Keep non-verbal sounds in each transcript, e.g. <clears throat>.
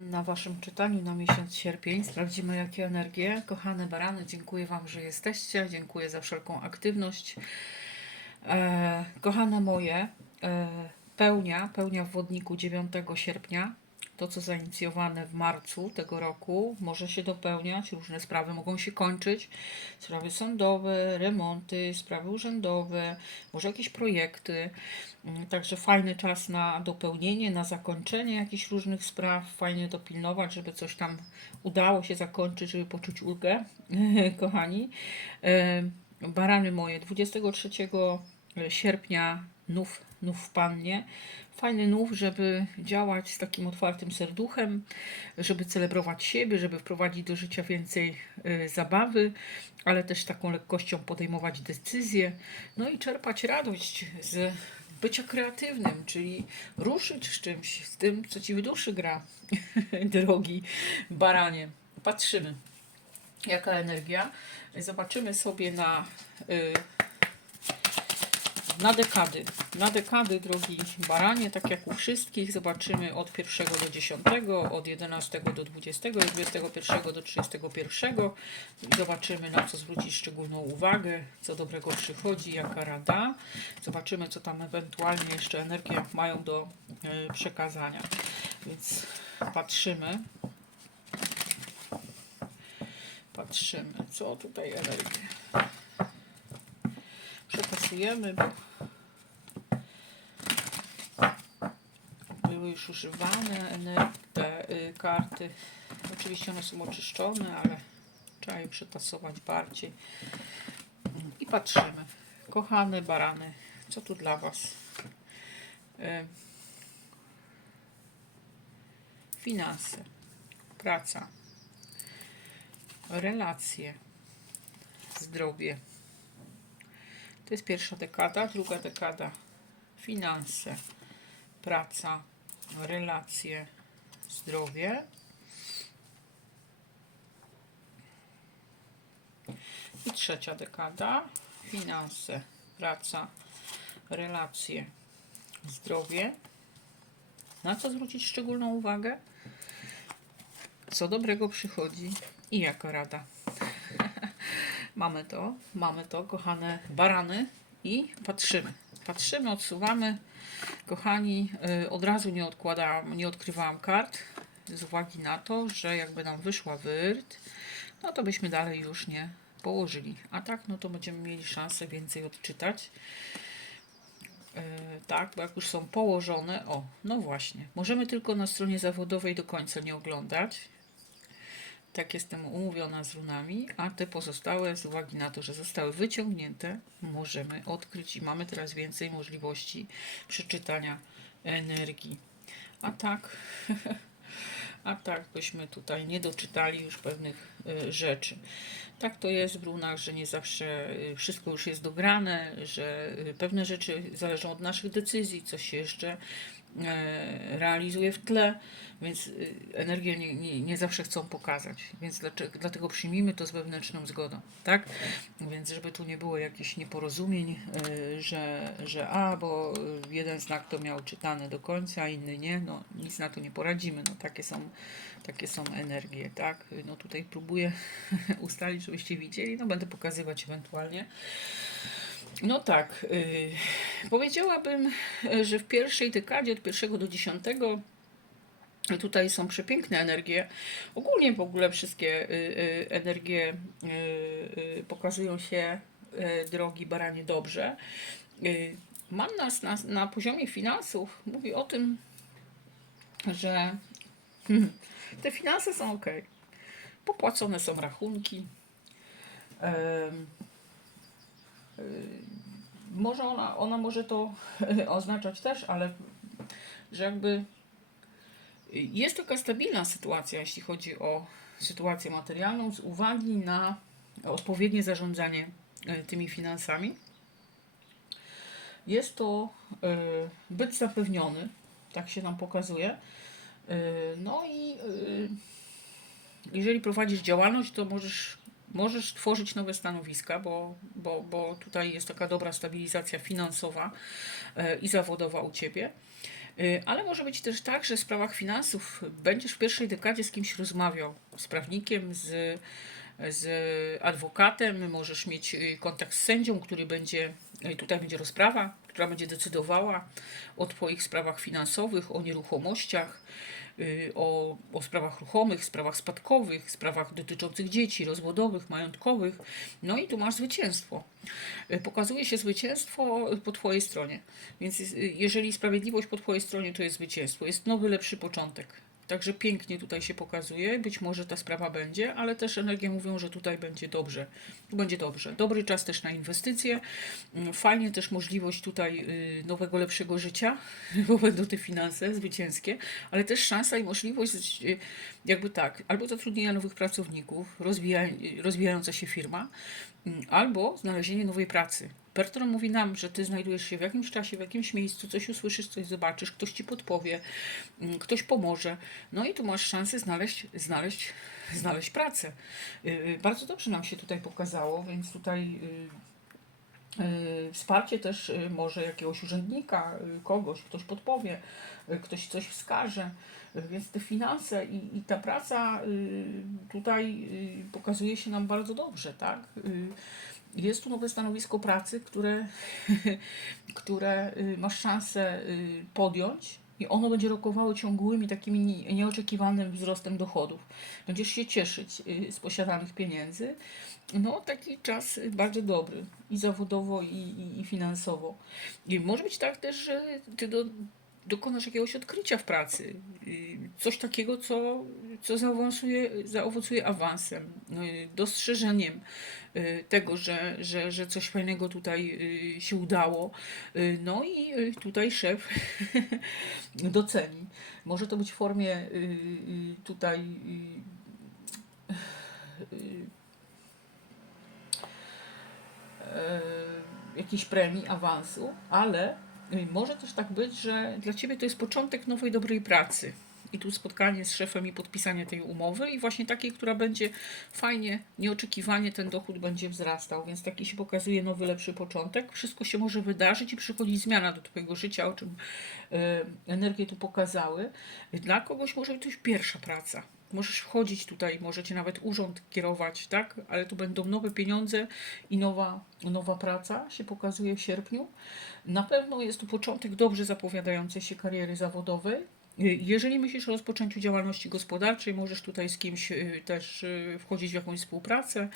Na Waszym czytaniu na miesiąc sierpień sprawdzimy, jakie energie. Kochane barany, dziękuję Wam, że jesteście. Dziękuję za wszelką aktywność. E, kochane moje, e, pełnia, pełnia w wodniku 9 sierpnia. To, co zainicjowane w marcu tego roku, może się dopełniać. Różne sprawy mogą się kończyć. Sprawy sądowe, remonty, sprawy urzędowe, może jakieś projekty. Mm, Także fajny czas na dopełnienie, na zakończenie jakichś różnych spraw. Fajnie dopilnować, żeby coś tam udało się zakończyć, żeby poczuć ulgę, <laughs> kochani. E, Barany moje, 23 sierpnia nów, nów w Pannie. Fajny nów, żeby działać z takim otwartym serduchem, żeby celebrować siebie, żeby wprowadzić do życia więcej y, zabawy, ale też taką lekkością podejmować decyzje, no i czerpać radość z bycia kreatywnym, czyli ruszyć z czymś, z tym, co ci w duszy gra, <laughs> drogi baranie. Patrzymy, jaka energia. Zobaczymy sobie na y, na dekady. Na dekady, drogi baranie, tak jak u wszystkich, zobaczymy od 1 do 10, od 11 do 20, od 21 do 31. Zobaczymy, na co zwrócić szczególną uwagę, co dobrego przychodzi, jaka rada. Zobaczymy, co tam ewentualnie jeszcze energie mają do e, przekazania. Więc patrzymy. Patrzymy, co tutaj energie. Przekasujemy, bo były już używane te y, karty. Oczywiście one są oczyszczone, ale trzeba je przetasować bardziej. I patrzymy. Kochane barany, co tu dla Was? Y, finanse, praca, relacje, zdrowie. To jest pierwsza dekada, druga dekada finanse, praca, relacje, zdrowie. I trzecia dekada finanse, praca, relacje, zdrowie. Na co zwrócić szczególną uwagę? Co dobrego przychodzi i jaka rada? Mamy to, mamy to, kochane barany i patrzymy. Patrzymy, odsuwamy. Kochani, y, od razu nie odkładałam, nie odkrywałam kart z uwagi na to, że jakby nam wyszła wyrt, no to byśmy dalej już nie położyli. A tak, no to będziemy mieli szansę więcej odczytać. Yy, tak, bo jak już są położone, o, no właśnie, możemy tylko na stronie zawodowej do końca nie oglądać, tak jestem umówiona z runami, a te pozostałe, z uwagi na to, że zostały wyciągnięte, możemy odkryć i mamy teraz więcej możliwości przeczytania energii. A tak, <laughs> a tak byśmy tutaj nie doczytali już pewnych y, rzeczy. Tak to jest w runach, że nie zawsze y, wszystko już jest dograne, że y, pewne rzeczy zależą od naszych decyzji, coś jeszcze e, realizuje w tle, więc y, energie nie, nie, nie zawsze chcą pokazać. Więc dlaczego, dlatego przyjmijmy to z wewnętrzną zgodą, tak? Więc żeby tu nie było jakichś nieporozumień, y, że, że a, bo jeden znak to miał czytany do końca, a inny nie, no nic na to nie poradzimy. No takie są, takie są energie, tak? No tutaj próbuję <laughs> ustalić, żebyście widzieli, no będę pokazywać ewentualnie. No tak, yy, powiedziałabym, że w pierwszej dekadzie od pierwszego do dziesiątego Tutaj są przepiękne energie. Ogólnie w ogóle wszystkie y, y, energie y, y, pokazują się, y, drogi baranie, dobrze. Y, Mam nas na, na poziomie finansów, mówi o tym, że <laughs> te finanse są ok. Popłacone są rachunki. Y, może ona, ona może to <laughs> oznaczać też, ale że jakby jest taka stabilna sytuacja, jeśli chodzi o sytuację materialną, z uwagi na odpowiednie zarządzanie e, tymi finansami. Jest to e, byt zapewniony, tak się nam pokazuje. No i jeżeli prowadzisz działalność, to możesz, możesz tworzyć nowe stanowiska, bo, bo, bo tutaj jest taka dobra stabilizacja finansowa e, i zawodowa u Ciebie. Y, Ale może być też tak, że w sprawach finansów będziesz w pierwszej dekadzie z kimś rozmawiał, z prawnikiem, z, z adwokatem, możesz mieć y, kontakt z sędzią, który będzie, tutaj będzie rozprawa, która będzie decydowała o Twoich sprawach finansowych, o nieruchomościach, y, o, o sprawach ruchomych, sprawach spadkowych, sprawach dotyczących dzieci, rozwodowych, majątkowych. No i tu masz zwycięstwo. Y, Pokazuje się zwycięstwo po Twojej stronie. Więc y, jeżeli sprawiedliwość po Twojej stronie, to jest zwycięstwo. Jest nowy, lepszy początek. Także pięknie tutaj się pokazuje. Być może ta sprawa będzie, ale też energie mówią, że tutaj będzie dobrze. Będzie dobrze. Dobry czas też na inwestycje. Mm, Fajnie też możliwość tutaj y, nowego, lepszego życia, <laughs> bo będą te finanse zwycięskie, ale też szansa i możliwość, y, jakby tak, albo zatrudnienia nowych pracowników, rozwija, rozwijająca się firma, mm, albo znalezienie nowej pracy. Bertrand mówi nam, że ty znajdujesz się w jakimś czasie, w jakimś miejscu, coś usłyszysz, coś zobaczysz, ktoś ci podpowie, mm, ktoś pomoże. No i tu masz szansę znaleźć, znaleźć, znaleźć pracę. Y, y, Bardzo dobrze nam się tutaj pokazało, więc tutaj y, wsparcie też może jakiegoś urzędnika, kogoś, ktoś podpowie, ktoś coś wskaże. Więc te finanse i, i ta praca tutaj pokazuje się nam bardzo dobrze, tak? Jest tu nowe stanowisko pracy, które, <laughs> które y, masz szansę y, podjąć i ono będzie rokowało ciągłymi, takimi nie- nieoczekiwanym wzrostem dochodów. Będziesz się cieszyć y, z posiadanych pieniędzy. No, taki czas bardzo dobry i zawodowo, i, i, i finansowo. I może być tak też, że ty do, dokonasz jakiegoś odkrycia w pracy. Y, Coś takiego, co, co zaowocuje, zaowocuje awansem, y, dostrzeżeniem y, tego, że, że, że coś fajnego tutaj y, się udało. No i tutaj szef <laughs> doceni. Może to być w formie tutaj jakiejś premii, awansu, ale może też tak być, że dla Ciebie to jest początek nowej, dobrej pracy. I tu spotkanie z szefem i podpisanie tej umowy, i właśnie takiej, która będzie fajnie, nieoczekiwanie ten dochód będzie wzrastał, więc taki się pokazuje nowy, lepszy początek. Wszystko się może wydarzyć i przychodzi zmiana do Twojego życia, o czym e, energie tu pokazały. Dla kogoś może być to pierwsza praca. Możesz wchodzić tutaj, możecie nawet urząd kierować, tak? Ale tu będą nowe pieniądze i nowa, nowa praca się pokazuje w sierpniu. Na pewno jest to początek dobrze zapowiadającej się kariery zawodowej. Jeżeli myślisz o rozpoczęciu działalności gospodarczej, możesz tutaj z kimś y, też y, wchodzić w jakąś współpracę,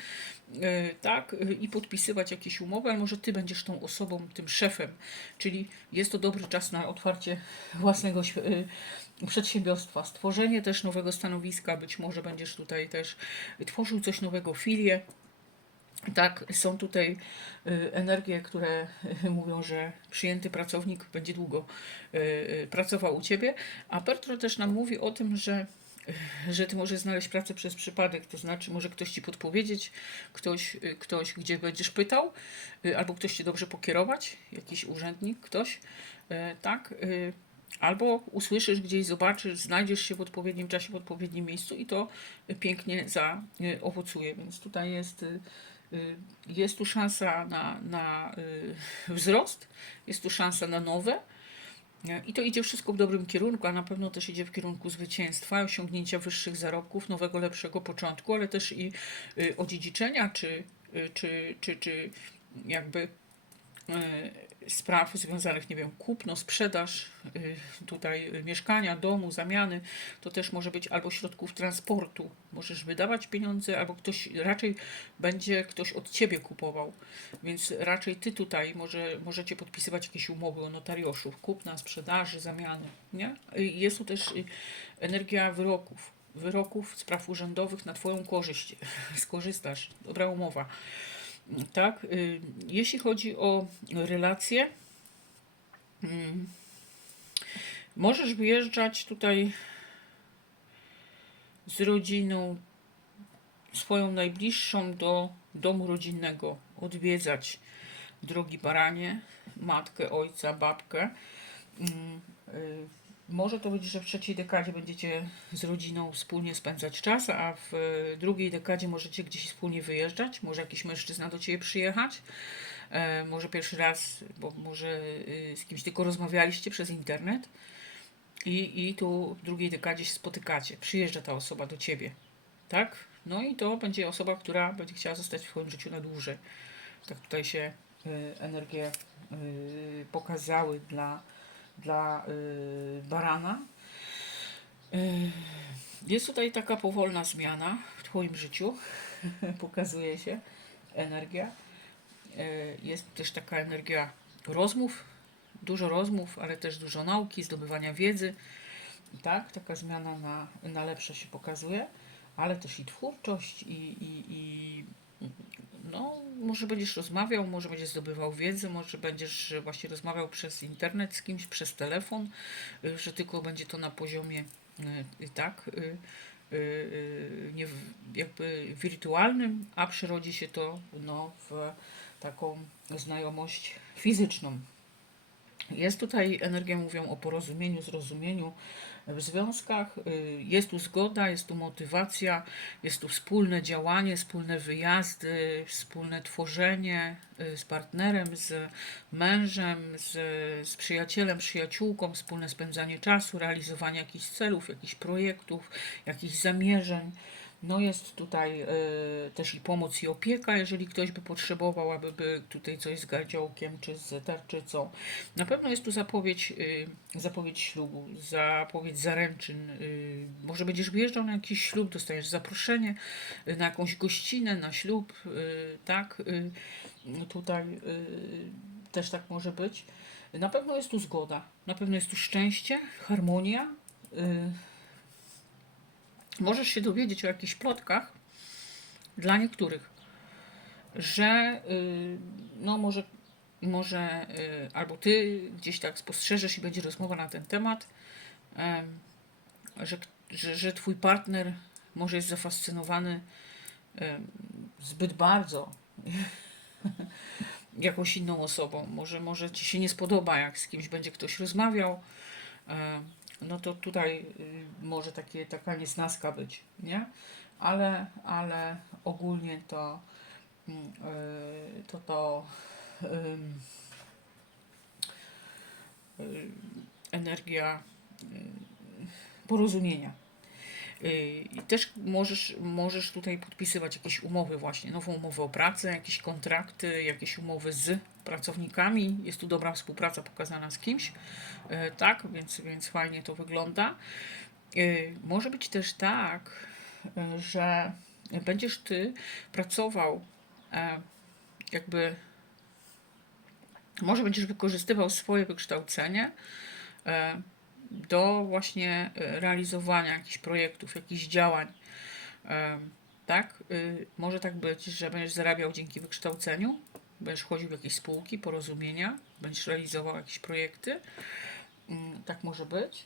y, tak, i podpisywać jakieś umowy, ale może ty będziesz tą osobą, tym szefem, czyli jest to dobry czas na otwarcie własnego przedsiębiorstwa, stworzenie też nowego stanowiska, być może będziesz tutaj też tworzył coś nowego, filię. Tak, są tutaj y, energie, które y, <laughs> mówią, że przyjęty pracownik będzie długo y, pracował u ciebie, a Petro też nam mówi o tym, że że ty możesz znaleźć pracę przez przypadek, to znaczy może ktoś ci podpowiedzieć, ktoś, ktoś gdzie będziesz pytał, albo ktoś cię dobrze pokierować, jakiś urzędnik, ktoś, tak, albo usłyszysz gdzieś, zobaczysz, znajdziesz się w odpowiednim czasie, w odpowiednim miejscu i to pięknie zaowocuje, więc tutaj jest y, y, jest tu szansa na, na y, wzrost, jest tu szansa na nowe. I to idzie wszystko w dobrym kierunku, a na pewno też idzie w kierunku zwycięstwa, osiągnięcia wyższych zarobków, nowego, lepszego początku, ale też i y, odziedziczenia, czy, y, czy, czy, czy jakby y, spraw związanych, nie wiem, kupno, sprzedaż y, tutaj y, mieszkania, domu, zamiany, to też może być albo środków transportu. Możesz wydawać pieniądze, albo ktoś raczej będzie ktoś od ciebie kupował. Więc raczej ty tutaj może, możecie podpisywać jakieś umowy o notariuszów, kupna, sprzedaży, zamiany. Nie? Jest tu też y, energia wyroków. Wyroków spraw urzędowych na Twoją korzyść. <laughs> Skorzystasz. Dobra umowa. Tak, y, jeśli chodzi o relacje, mm, możesz wyjeżdżać tutaj z rodziną swoją najbliższą do domu rodzinnego, odwiedzać drogi baranie, matkę, ojca, babkę. Może to być, że w trzeciej dekadzie będziecie z rodziną wspólnie spędzać czas, a w e, drugiej dekadzie możecie gdzieś wspólnie wyjeżdżać. Może jakiś mężczyzna do ciebie przyjechać. E, może pierwszy raz, bo może y, z kimś tylko rozmawialiście przez internet. i, i tu w drugiej dekadzie się spotykacie. Przyjeżdża ta osoba do ciebie, tak? No i to będzie osoba, która będzie chciała zostać w twoim życiu na dłużej. Tak tutaj się energie pokazały dla, dla y, barana. Y, jest tutaj taka powolna zmiana w twoim życiu. <laughs> Pokazuje się energia. Y, jest też taka energia rozmów, dużo rozmów, ale też dużo nauki, zdobywania wiedzy. Tak, taka zmiana na, na lepsze się pokazuje, ale też i twórczość, i, i, i no, może będziesz rozmawiał, może będziesz zdobywał wiedzę, może będziesz właśnie rozmawiał przez internet z kimś, przez telefon, y, że tylko będzie to na poziomie y, tak, y, y, nie jakby wirtualnym, a przerodzi się to no, w taką znajomość fizyczną. Jest tutaj energia, mówią o porozumieniu, zrozumieniu w związkach. y, Jest tu zgoda, jest tu motywacja, jest tu wspólne działanie, wspólne wyjazdy, wspólne tworzenie y, z partnerem, z mężem, z, z przyjacielem, przyjaciółką, wspólne spędzanie czasu, realizowanie jakichś celów, jakichś projektów, jakichś zamierzeń. No jest tutaj y, też i pomoc i opieka, jeżeli ktoś by potrzebował, aby by tutaj coś z gardziołkiem czy z tarczycą. Na pewno jest tu zapowiedź, y, zapowiedź ślubu, zapowiedź zaręczyn. Y, może będziesz wyjeżdżał na jakiś ślub, dostajesz zaproszenie y, na jakąś gościnę, na ślub, y, tak? Y, tutaj y, też tak może być. Na pewno jest tu zgoda, na pewno jest tu szczęście, harmonia. Y, możesz się dowiedzieć o jakichś plotkach dla niektórych, że y, no może, może y, albo ty gdzieś tak spostrzeżesz i będzie rozmowa na ten temat, em, że, że, że twój partner może jest zafascynowany zbyt bardzo <laughs> jakąś inną osobą. Może, może ci się nie spodoba, jak z kimś będzie ktoś rozmawiał. No to tutaj y, może takie, taka niesnaska być, nie? Ale, ale ogólnie to mm, y, to, to y, energia porozumienia. Y, I też możesz, możesz tutaj podpisywać jakieś umowy właśnie, nową umowę o pracę, jakieś kontrakty, jakieś umowy z pracownikami. Jest tu dobra współpraca pokazana z kimś, y, tak, więc, więc fajnie to wygląda. Y, Może być też tak, że będziesz ty pracował e, jakby, może będziesz wykorzystywał swoje wykształcenie e, do właśnie e, realizowania jakichś projektów, jakichś działań. Tak, Y, może tak być, że będziesz zarabiał dzięki wykształceniu, będziesz wchodził w jakieś spółki, porozumienia, będziesz realizował jakieś projekty. Mm, Tak może być.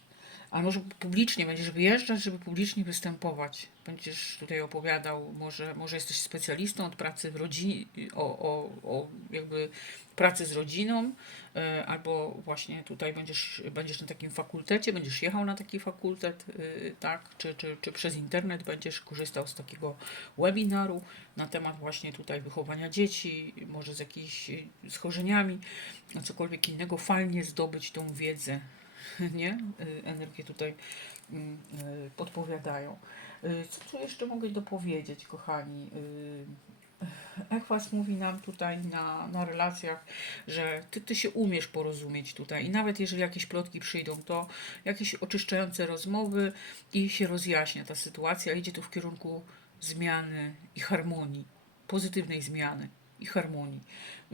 A może publicznie będziesz wyjeżdżać, żeby publicznie występować. Będziesz tutaj opowiadał, może, może jesteś specjalistą od pracy w rodzinie, o, o, o jakby pracy z rodziną, e, albo właśnie tutaj będziesz, będziesz na takim fakultecie, będziesz jechał na taki fakultet, y, tak, czy, czy, czy przez internet będziesz korzystał z takiego webinaru na temat właśnie tutaj wychowania dzieci, może z jakimiś schorzeniami, cokolwiek innego, fajnie zdobyć tą wiedzę, <laughs> nie? Y, Energie tutaj mm, y, podpowiadają. Y, Co tu jeszcze mogę dopowiedzieć, kochani? <laughs> Ekwas mówi nam tutaj na, na relacjach, że ty, ty się umiesz porozumieć tutaj i nawet jeżeli jakieś plotki przyjdą, to jakieś oczyszczające rozmowy i się rozjaśnia ta sytuacja, idzie tu w kierunku zmiany i harmonii, pozytywnej zmiany i harmonii.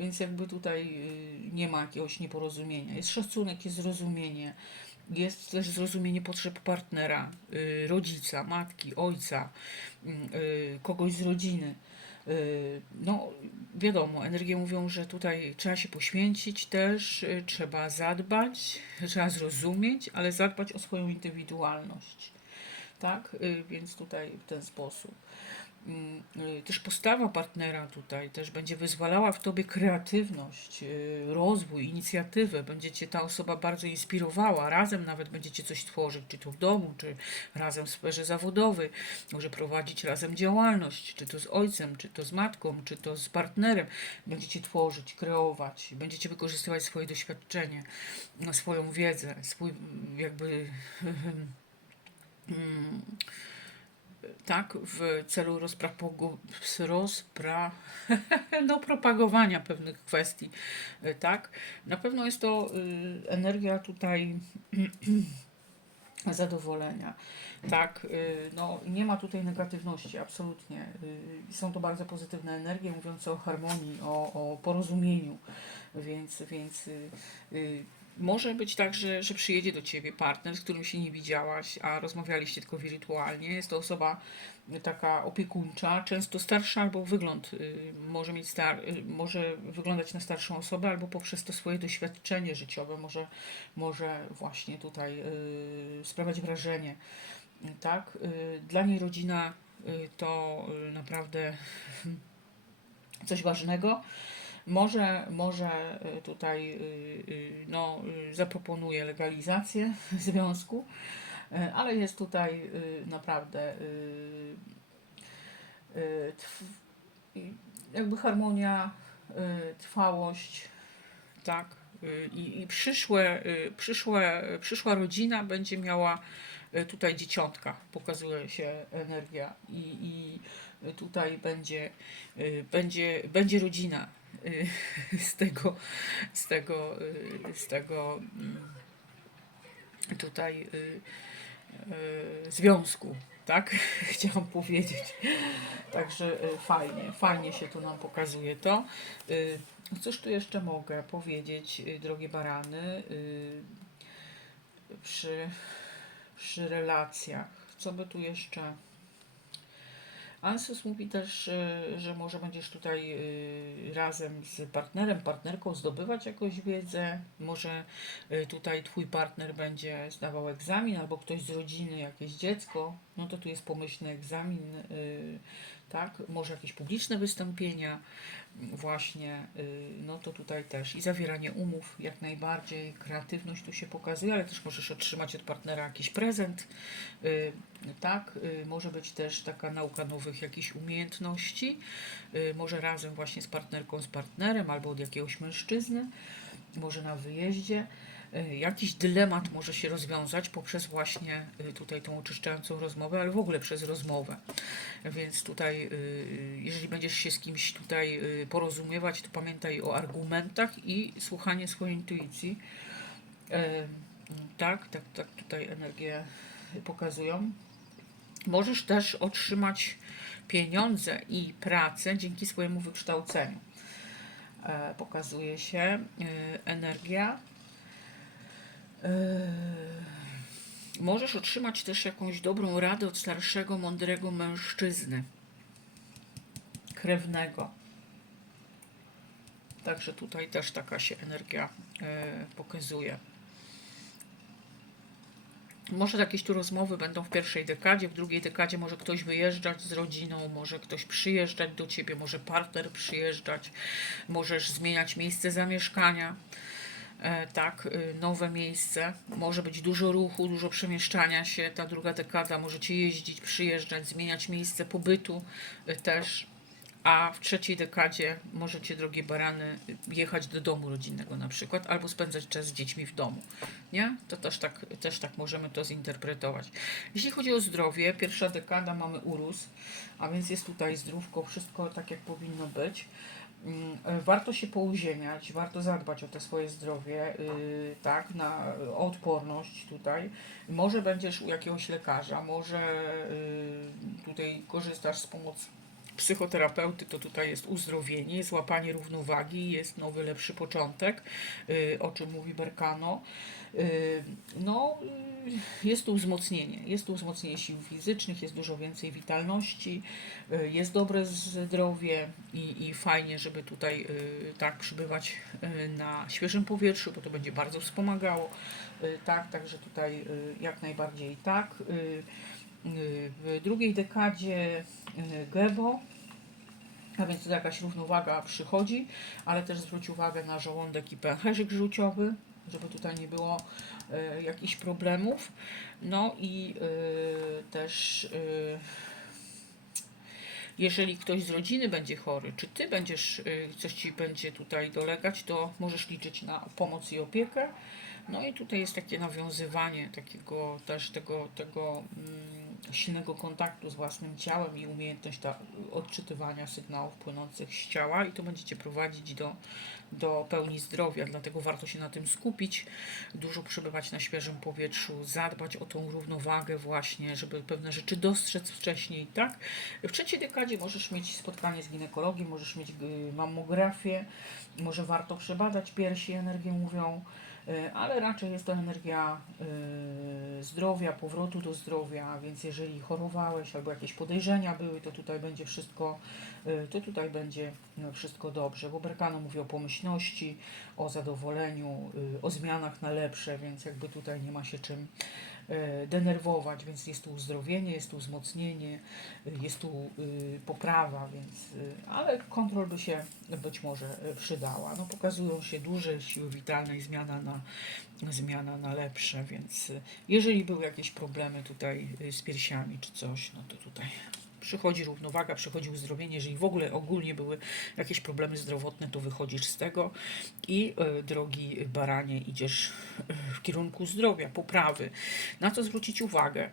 Więc jakby tutaj y, nie ma jakiegoś nieporozumienia. Jest szacunek, jest zrozumienie, jest też zrozumienie potrzeb partnera, y, rodzica, matki, ojca, y, kogoś z rodziny. No, wiadomo, energie mówią, że tutaj trzeba się poświęcić też, trzeba zadbać, trzeba zrozumieć, ale zadbać o swoją indywidualność. Tak? Więc tutaj w ten sposób. Mm, y, Też postawa partnera tutaj też będzie wyzwalała w tobie kreatywność, y, rozwój, inicjatywę. Będzie cię ta osoba bardzo inspirowała. Razem nawet będziecie coś tworzyć, czy to w domu, czy razem w sferze zawodowej. Może prowadzić razem działalność, czy to z ojcem, czy to z matką, czy to z partnerem. Będziecie tworzyć, kreować, będziecie wykorzystywać swoje doświadczenie, swoją wiedzę, swój mm, jakby. <laughs> tak, w celu rozprapogu- rozpra, <laughs> no, propagowania pewnych kwestii, y, tak. Na pewno jest to y, energia tutaj <clears throat> zadowolenia, tak, y, no nie ma tutaj negatywności, absolutnie. Y, Są to bardzo pozytywne energie mówiące o harmonii, o, o porozumieniu, więc, więc może być tak, że, że przyjedzie do ciebie partner, z którym się nie widziałaś, a rozmawialiście tylko wirtualnie. Jest to osoba taka opiekuńcza, często starsza, albo wygląd y, może mieć star, y, może wyglądać na starszą osobę, albo poprzez to swoje doświadczenie życiowe może, może właśnie tutaj y, sprawiać wrażenie. Tak? Dla niej rodzina to naprawdę <laughs> coś ważnego. Może, może y, tutaj y, y, no, zaproponuje legalizację <laughs> związku, ale jest tutaj naprawdę jakby harmonia, trwałość, tak, i, i przyszłe, przyszłe, przyszła rodzina będzie miała tutaj dzieciątka, pokazuje się energia i, i tutaj będzie, będzie, będzie rodzina <laughs> z tego, z tego, y, z tego mm, tutaj y, y, związku, tak? <laughs> Chciałam powiedzieć. Także y, fajnie, fajnie się tu nam pokazuje to. Y, Cóż tu jeszcze mogę powiedzieć, y, drogie barany, y, przy, przy relacjach? Co by tu jeszcze? Ansus mówi też, y, że może będziesz tutaj y, razem z partnerem, partnerką zdobywać jakąś wiedzę. Może y, tutaj twój partner będzie zdawał egzamin, albo ktoś z rodziny, jakieś dziecko. No to tu jest pomyślny egzamin, tak? Może jakieś publiczne wystąpienia, właśnie. y, No to tutaj też i zawieranie umów jak najbardziej. Kreatywność tu się pokazuje, ale też możesz otrzymać od partnera jakiś prezent. y, tak, y, może być też taka nauka nowych jakichś umiejętności, może razem właśnie z partnerką, z partnerem albo od jakiegoś mężczyzny, może na wyjeździe. Y, Jakiś dylemat może się rozwiązać poprzez właśnie y, tutaj tą oczyszczającą rozmowę, ale w ogóle przez rozmowę. Więc tutaj, y, jeżeli będziesz się z kimś tutaj porozumiewać, to pamiętaj o argumentach i słuchanie swojej intuicji. Tak, tak, tak tutaj energie pokazują. Możesz też otrzymać pieniądze i pracę dzięki swojemu wykształceniu. E, Pokazuje się e, energia. E, Możesz otrzymać też jakąś dobrą radę od starszego, mądrego mężczyzny, krewnego. Także tutaj też taka się energia e, pokazuje. Może jakieś tu rozmowy będą w pierwszej dekadzie, w drugiej dekadzie może ktoś wyjeżdżać z rodziną, może ktoś przyjeżdżać do ciebie, może partner przyjeżdżać, możesz zmieniać miejsce zamieszkania, tak, y, nowe miejsce, może być dużo ruchu, dużo przemieszczania się, ta druga dekada, możecie jeździć, przyjeżdżać, zmieniać miejsce pobytu y, też. A w trzeciej dekadzie możecie, drogie barany, jechać do domu rodzinnego na przykład, albo spędzać czas z dziećmi w domu. Nie? To też tak, też tak możemy to zinterpretować. Jeśli chodzi o zdrowie, pierwsza dekada mamy urósł, a więc jest tutaj zdrówko, wszystko tak jak powinno być. Mm, e, Warto się pouziemiać, warto zadbać o to swoje zdrowie, yy, tak, na odporność tutaj. Może będziesz u jakiegoś lekarza, może tutaj korzystasz z pomocy psychoterapeuty, to tutaj jest uzdrowienie, złapanie równowagi, jest nowy, lepszy początek, yy, o czym mówi Berkano. Yy, No, yy, jest tu wzmocnienie, jest tu wzmocnienie sił fizycznych, jest dużo więcej witalności, jest dobre zdrowie i, i fajnie, żeby tutaj tak przybywać na świeżym powietrzu, bo to będzie bardzo wspomagało. Tak, także tutaj jak najbardziej tak. W drugiej dekadzie y, Gebo, a więc tu jakaś równowaga przychodzi, ale też zwróć uwagę na żołądek i pęcherzyk żółciowy, żeby tutaj nie było y, jakichś problemów. No i y, też y, jeżeli ktoś z rodziny będzie chory, czy ty będziesz, y, coś ci będzie tutaj dolegać, to możesz liczyć na pomoc i opiekę. No i tutaj jest takie nawiązywanie takiego też tego, tego mm, silnego kontaktu z własnym ciałem i umiejętność odczytywania sygnałów płynących z ciała i to będziecie prowadzić do, do pełni zdrowia, dlatego warto się na tym skupić, dużo przebywać na świeżym powietrzu, zadbać o tą równowagę właśnie, żeby pewne rzeczy dostrzec wcześniej, tak? W trzeciej dekadzie możesz mieć spotkanie z ginekologiem, możesz mieć y, mammografię, może warto przebadać piersi, energię mówią, ale raczej jest to energia y, zdrowia, powrotu do zdrowia, więc jeżeli chorowałeś albo jakieś podejrzenia były, to tutaj będzie wszystko, y, to tutaj będzie y, wszystko dobrze. Bo Berkano mówi o pomyślności, o zadowoleniu, o zmianach na lepsze, więc jakby tutaj nie ma się czym denerwować, więc jest tu uzdrowienie, jest tu wzmocnienie, y, jest tu y, poprawa, więc, ale kontrol by się być może przydała. No, pokazują się duże siły witalne i zmiana na, zmiana na lepsze, więc jeżeli były jakieś problemy tutaj z piersiami czy coś, no to tutaj przychodzi równowaga, przychodzi uzdrowienie. Jeżeli w ogóle ogólnie były jakieś problemy zdrowotne, to wychodzisz z tego i y, drogi baranie idziesz y, w kierunku zdrowia, poprawy. Na co zwrócić uwagę?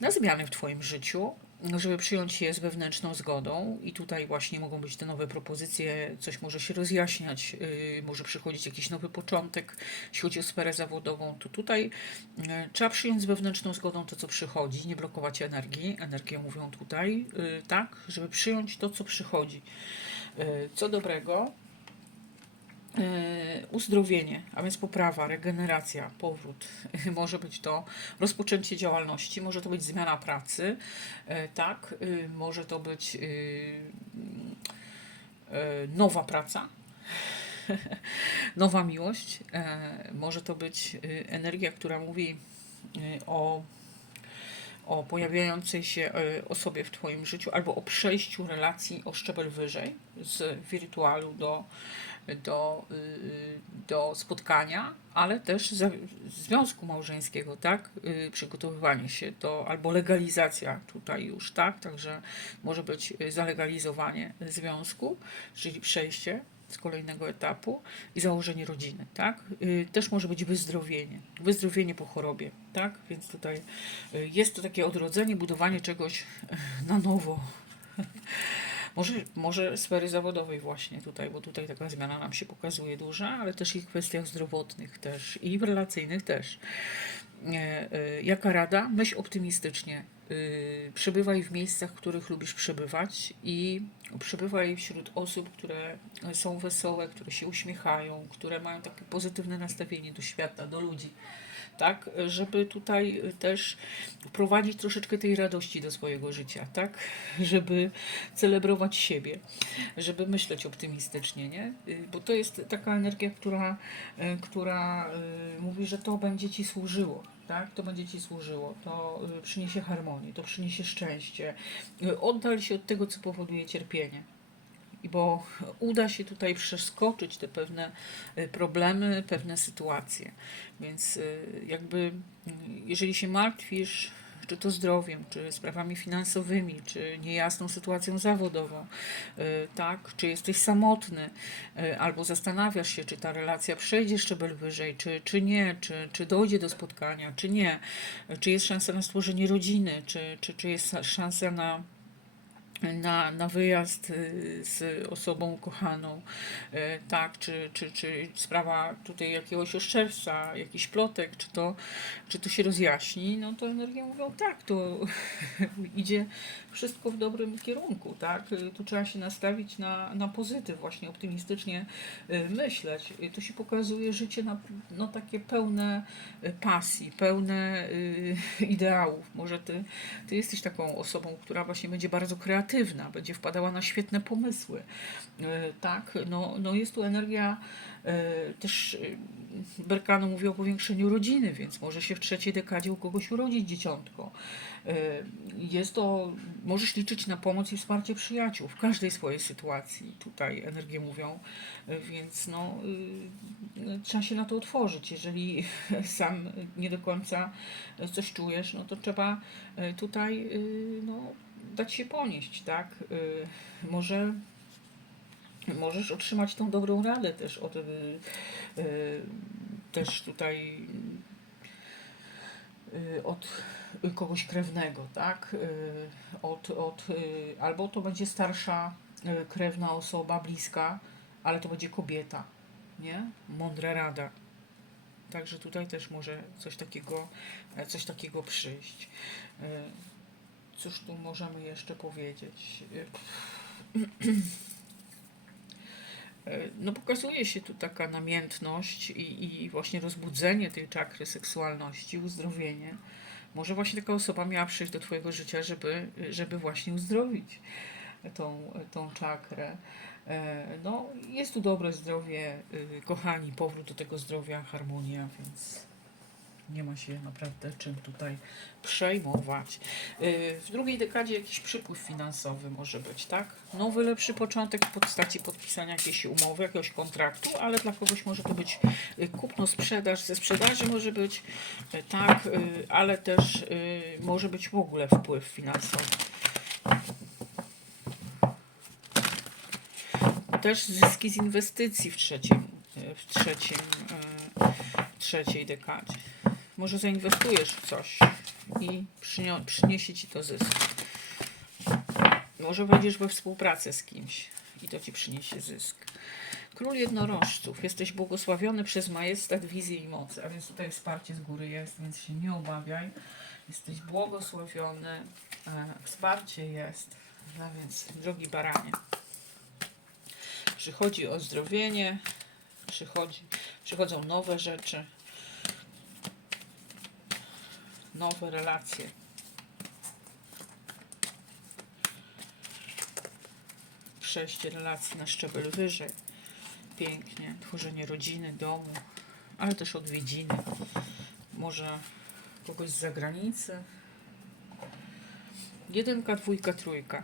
Na zmiany w Twoim życiu, żeby przyjąć je z wewnętrzną zgodą i tutaj właśnie mogą być te nowe propozycje, coś może się rozjaśniać, yy, może przychodzić jakiś nowy początek, jeśli chodzi o sferę zawodową, to tutaj yy, trzeba przyjąć z wewnętrzną zgodą to, co przychodzi, nie blokować energii, energię mówią tutaj, yy, tak, żeby przyjąć to, co przychodzi. Co dobrego, uzdrowienie, a więc poprawa, regeneracja, powrót. <laughs> Może być to rozpoczęcie działalności, może to być zmiana pracy, e, tak, y, może to być y, e, nowa praca, <laughs> nowa miłość, e, może to być y, energia, która mówi y, o o pojawiającej się e, osobie w Twoim życiu albo o przejściu relacji o szczebel wyżej z wirtualu do, do, y, do spotkania, ale też związku małżeńskiego, tak? Y, Przygotowywanie się to albo legalizacja tutaj już, tak? Także może być y, zalegalizowanie związku, czyli przejście z kolejnego etapu i założenie rodziny, tak? Y, Też może być wyzdrowienie, wyzdrowienie po chorobie, tak? Więc tutaj y, jest to takie odrodzenie, budowanie czegoś y, na nowo. <laughs> Może, może sfery zawodowej właśnie tutaj, bo tutaj taka zmiana nam się pokazuje duża, ale też i w kwestiach zdrowotnych też i relacyjnych też. E, e, Jaka rada? Myśl optymistycznie. Y, Przebywaj w miejscach, w których lubisz przebywać i przebywaj wśród osób, które są wesołe, które się uśmiechają, które mają takie pozytywne nastawienie do świata, do ludzi. Tak, żeby tutaj też wprowadzić troszeczkę tej radości do swojego życia, tak, żeby celebrować siebie, żeby myśleć optymistycznie, nie? Bo to jest taka energia, która, y, która y, mówi, że to będzie ci służyło, tak? To będzie ci służyło, to y, przyniesie harmonię, to przyniesie szczęście. Oddal się od tego, co powoduje cierpienie. Bo uda się tutaj przeskoczyć te pewne y, problemy, pewne sytuacje. Więc y, jakby, jeżeli się martwisz, czy to zdrowiem, czy sprawami finansowymi, czy niejasną sytuacją zawodową, y, tak, czy jesteś samotny, albo zastanawiasz się, czy ta relacja przejdzie szczebel wyżej, czy, czy nie, czy, czy dojdzie do spotkania, czy nie, czy jest szansa na stworzenie rodziny, czy, czy, czy jest szansa na na, na wyjazd y, z osobą kochaną, y, tak, czy, czy, czy sprawa tutaj jakiegoś oszczerstwa, jakiś plotek, czy to, czy to się rozjaśni, no to energie mówią tak, to <laughs> idzie wszystko w dobrym kierunku, tak, tu trzeba się nastawić na, na pozytyw, właśnie optymistycznie y, myśleć. Tu się pokazuje życie na, no, takie pełne pasji, pełne <laughs> ideałów. Może ty, ty jesteś taką osobą, która właśnie będzie bardzo kreatywna, kreatywna, będzie wpadała na świetne pomysły. E, Tak, no, no jest tu energia e, też e, Berkano mówi o powiększeniu rodziny, więc może się w trzeciej dekadzie u kogoś urodzić dzieciątko. Jest to, możesz liczyć na pomoc i wsparcie przyjaciół w każdej swojej sytuacji. Tutaj energie mówią, więc no, y, trzeba się na to otworzyć. Jeżeli <laughs> sam nie do końca coś czujesz, no to trzeba tutaj no, dać się ponieść, tak? Y, Może możesz otrzymać tą dobrą radę też od y, y, też tutaj od kogoś krewnego, tak? Od, od, albo to będzie starsza krewna osoba, bliska, ale to będzie kobieta, nie? Mądra rada. Także tutaj też może coś takiego, e, coś takiego przyjść. Cóż tu możemy jeszcze powiedzieć? E, No pokazuje się tu taka namiętność i, i właśnie rozbudzenie tej czakry seksualności, uzdrowienie. Może właśnie taka osoba miała przyjść do Twojego życia, żeby, żeby właśnie uzdrowić tą, tą czakrę. E, No, jest tu dobre zdrowie, y, kochani, powrót do tego zdrowia, harmonia, więc nie ma się naprawdę czym tutaj przejmować. Y, W drugiej dekadzie jakiś przypływ finansowy może być, tak? Nowy, lepszy początek w postaci podpisania jakiejś umowy, jakiegoś kontraktu, ale dla kogoś może to być y, kupno, sprzedaż. Ze sprzedaży może być, y, tak, ale też może być w ogóle wpływ finansowy. Też zyski z inwestycji w trzecim, w trzecim, y, trzeciej dekadzie. Może zainwestujesz w coś i przyniesie ci to zysk. Może wejdziesz we współpracę z kimś i to ci przyniesie zysk. Król jednorożców. Jesteś błogosławiony przez majestat, wizję i moc. A więc tutaj wsparcie z góry jest, więc się nie obawiaj. Jesteś błogosławiony. E, wsparcie jest. A więc, drogi baranie, przychodzi ozdrowienie, przychodzi, przychodzą nowe rzeczy, nowe relacje. Przejście relacji na szczebel wyżej. Pięknie. Tworzenie rodziny, domu, ale też odwiedziny. Może kogoś z zagranicy. Jedynka, dwójka, trójka.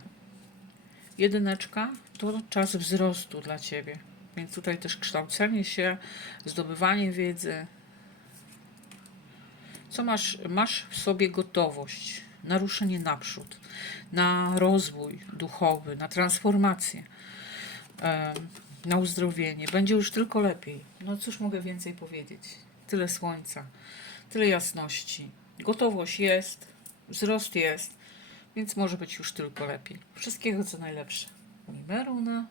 Jedyneczka to czas wzrostu dla Ciebie. Więc tutaj też kształcenie się, zdobywanie wiedzy, co masz, masz w sobie gotowość na ruszenie naprzód, na rozwój duchowy, na transformację, na uzdrowienie. Będzie już tylko lepiej. No cóż mogę więcej powiedzieć? Tyle słońca, tyle jasności. Gotowość jest, wzrost jest, więc może być już tylko lepiej. Wszystkiego co najlepsze. Unimeruna.